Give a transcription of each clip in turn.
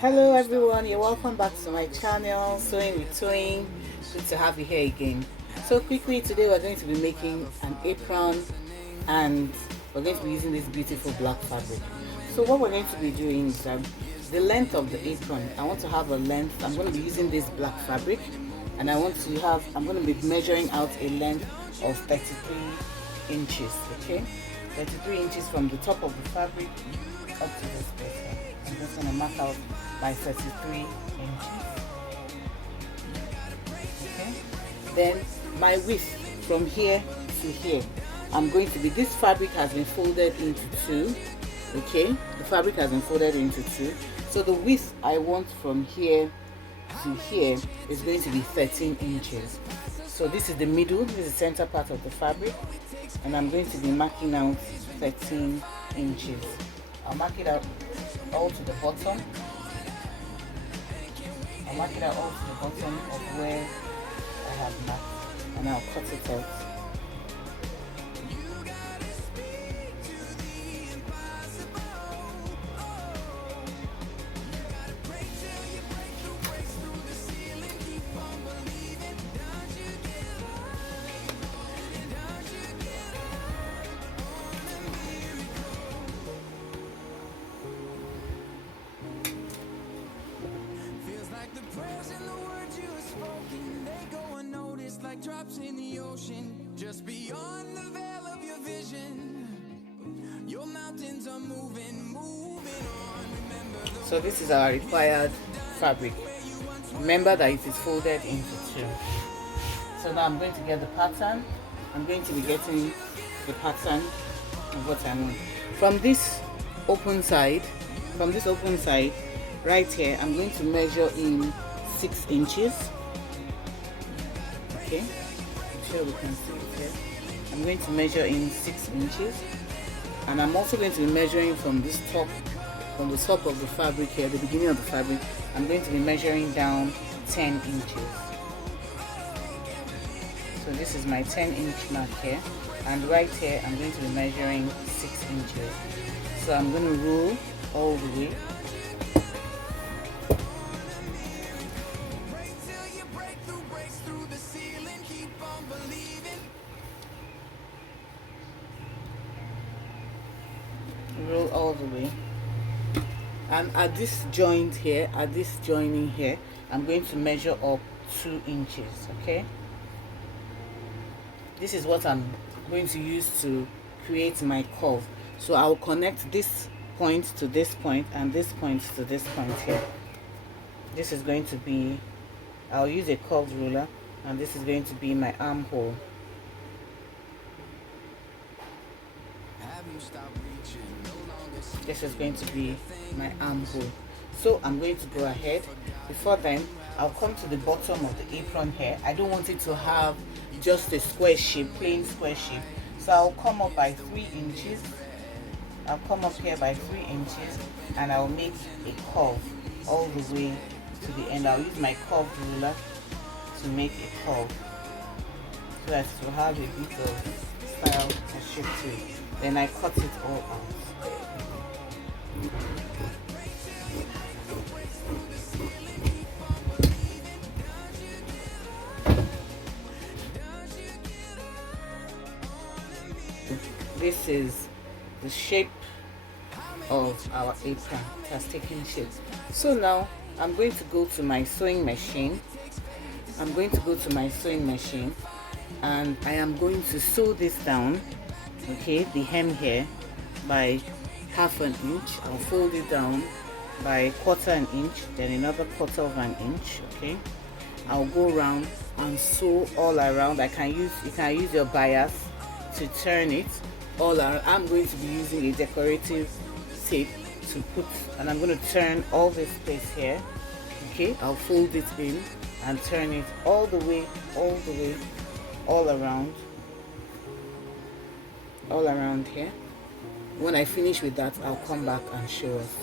Hello everyone, you're welcome back to my channel, Sewing with Twin. Good to have you here again. So quickly, today we're going to be making an apron and we're going to be using this beautiful black fabric. So what we're going to be doing is the length of the apron. I want to have a length. I'm going to be using this black fabric and I'm going to be measuring out a length of 33 inches, okay? 33 inches from the top of the fabric up to this place. I'm just going to mark out by 33 inches. Okay. Then my width from here to here, I'm going to be, this fabric has been folded into two. Okay, the fabric has been folded into two. So the width I want from here to here is going to be 13 inches. So this is the middle, this is the center part of the fabric, and I'm going to be marking out 13 inches. I'll mark it out all to the bottom. I'll mark it out all to the bottom of where I have marked, and I'll cut it out. Like drops in the ocean, just beyond the veil of your vision. Your mountains are moving on. Remember so this is our required fabric. Remember that it is folded into two. So now I'm going to get the pattern. I'm going to be getting the pattern of what I want. From this open side, right here, I'm going to measure in 6 inches. Okay, I'm sure we can see it here. I'm going to measure in 6 inches, and I'm also going to be measuring from the top of the fabric here, the beginning of the fabric. I'm going to be measuring down 10 inches. So this is my 10-inch mark here, and right here I'm going to be measuring 6 inches. So I'm going to roll all the way. Roll all the way, and at this joint here, at this joining here, I'm going to measure up 2 inches. Okay, this is what I'm going to use to create my curve. So I'll connect this point to this point and this point to this point here. This is going to be, I'll use a curved ruler, and this is going to be my armhole. This is going to be my armhole. So I'm going to go ahead. Before then, I'll come to the bottom of the apron here. I don't want it to have just a square shape, plain square shape. So I'll come up by 3 inches. I'll come up here by 3 inches, and I'll make a curve all the way to the end. I'll use my curved ruler to make a curve so that it will have a bit of style and shape to it. Then I cut it all out. This is the shape of our apron. It has taken shape. So now I'm going to go to my sewing machine. And I am going to sew this down, okay, the hem here by ½ inch. I'll fold it down by 1/4 inch, then another 1/4 inch. Okay, I'll go around and sew all around. You can use your bias to turn it all around. I'm going to be using a decorative tape to put, and I'm going to turn all this space here. Okay, I'll fold it in and turn it all the way, all around here. When I finish with that, I'll come back and show us.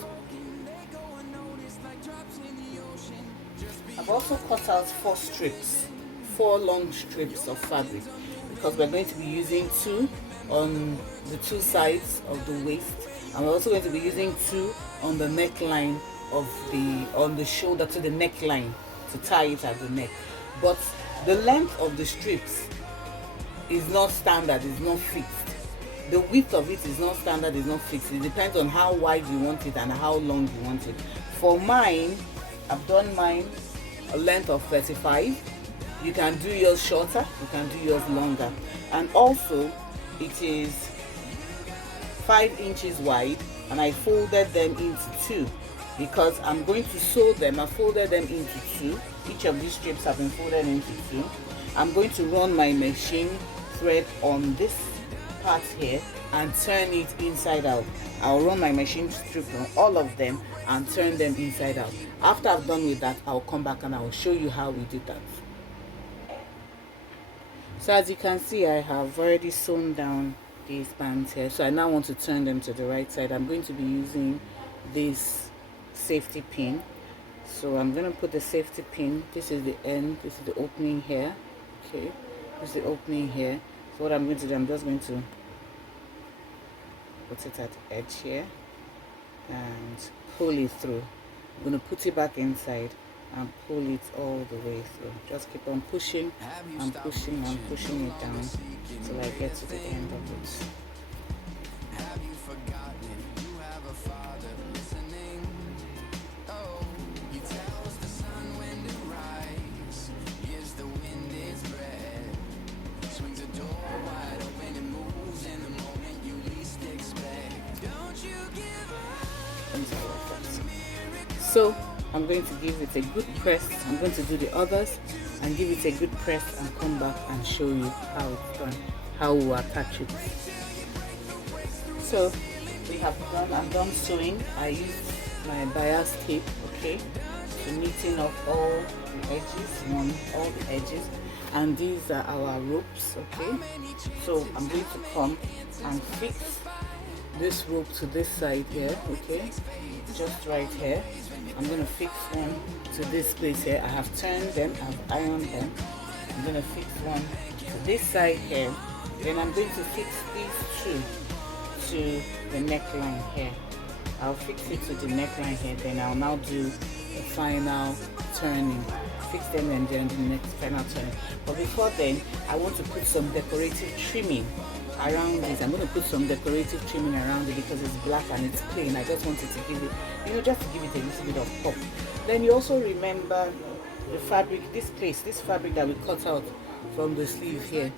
I've also cut out 4 long strips of fabric, because we're going to be using 2 on the 2 sides of the waist, and we're also going to be using 2 on the neckline of the on the shoulder to the neckline to tie it at the neck. But the length of the strips is not standard, it's not fixed. The width of it is not standard, it's not fixed. It depends on how wide you want it and how long you want it. For mine, I've done mine a length of 35. You can do yours shorter, you can do yours longer. And also it is 5 inches wide, and I folded them into 2 because I'm going to sew them. I folded them into 2. Each of these strips have been folded into 2. I'm going to run my machine thread on this part here and turn it inside out. I'll run my machine strip on all of them and turn them inside out. After I've done with that, I'll come back and I'll show you how we did that. So as you can see, I have already sewn down these bands here. So I now want to turn them to the right side. I'm going to be using this safety pin. So I'm going to put the safety pin. This is the end, this is the opening here. Okay, this is the opening here. So what I'm going to do, I'm just going to put it at the edge here and pull it through. I'm going to put it back inside and pull it all the way through. Just keep on pushing and pushing and pushing it down till I get to the end of it. Have you forgotten you have a father listening? Oh, he tells the sun when to rise. Yes, the wind is red. Swings a door wide open and moves in the moment you least expect. Don't you give up. So I'm going to give it a good press. I'm going to do the others and give it a good press and come back and show you how it's done, how we attach it. So we have done, I'm done sewing. I used my bias tape, okay, to neaten up all the edges, all the edges, and these are our ropes, okay. So I'm going to come and fix this rope to this side here, okay, just right here. I'm going to fix one to this place here. I have turned them, I've ironed them. I'm going to fix one to this side here. Then I'm going to fix these two to the neckline here. I'll fix it to the neckline here, then I'll now do the final turning. Fix them and then the next final turn. But before then, I want to put some decorative trimming around this. I'm going to put some decorative trimming around it because it's black and it's plain. I just wanted to give it, just to give it a little bit of pop. Then you also remember the fabric, this fabric that we cut out from the sleeve here,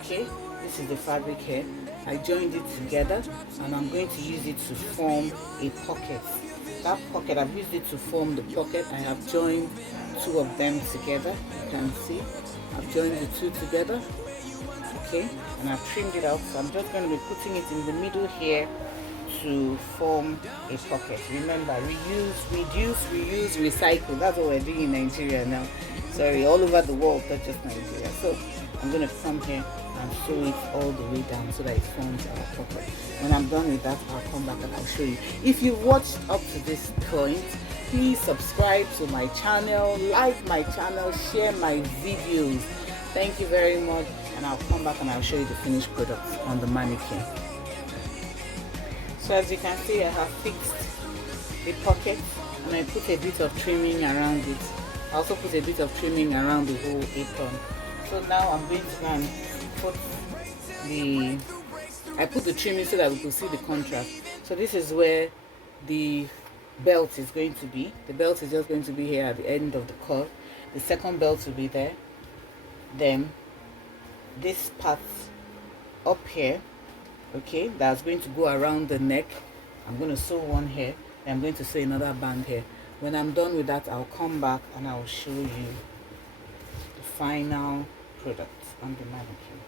okay. This is the fabric here. I joined it together and I'm going to use it to form a pocket. That pocket, I've used it to form the pocket. I have joined 2 of them together. You can see I've joined the 2 together, okay, and I've trimmed it out. So I'm just going to be putting it in the middle here to form a pocket. Remember, reuse, reduce, reuse, recycle. That's what we're doing in Nigeria now. Sorry, all over the world, not just Nigeria. So I'm going to come here and sew it all the way down so that it forms our pocket. When I'm done with that, I'll come back and I'll show you. If you've watched up to this point, please subscribe to my channel, like my channel, share my videos. Thank you very much, and I'll come back and I'll show you the finished product on the mannequin. So as you can see, I have fixed the pocket and I put a bit of trimming around it. I also put a bit of trimming around the whole apron. So now I'm going to go and put I put the trimming so that we can see the contrast. So this is where the belt is going to be. The belt is just going to be here at the end of the curve. The second belt will be there. Then this part up here, okay, that's going to go around the neck. I'm going to sew one here, and I'm going to sew another band here. When I'm done with that, I'll come back and I'll show you the final product on the mannequin.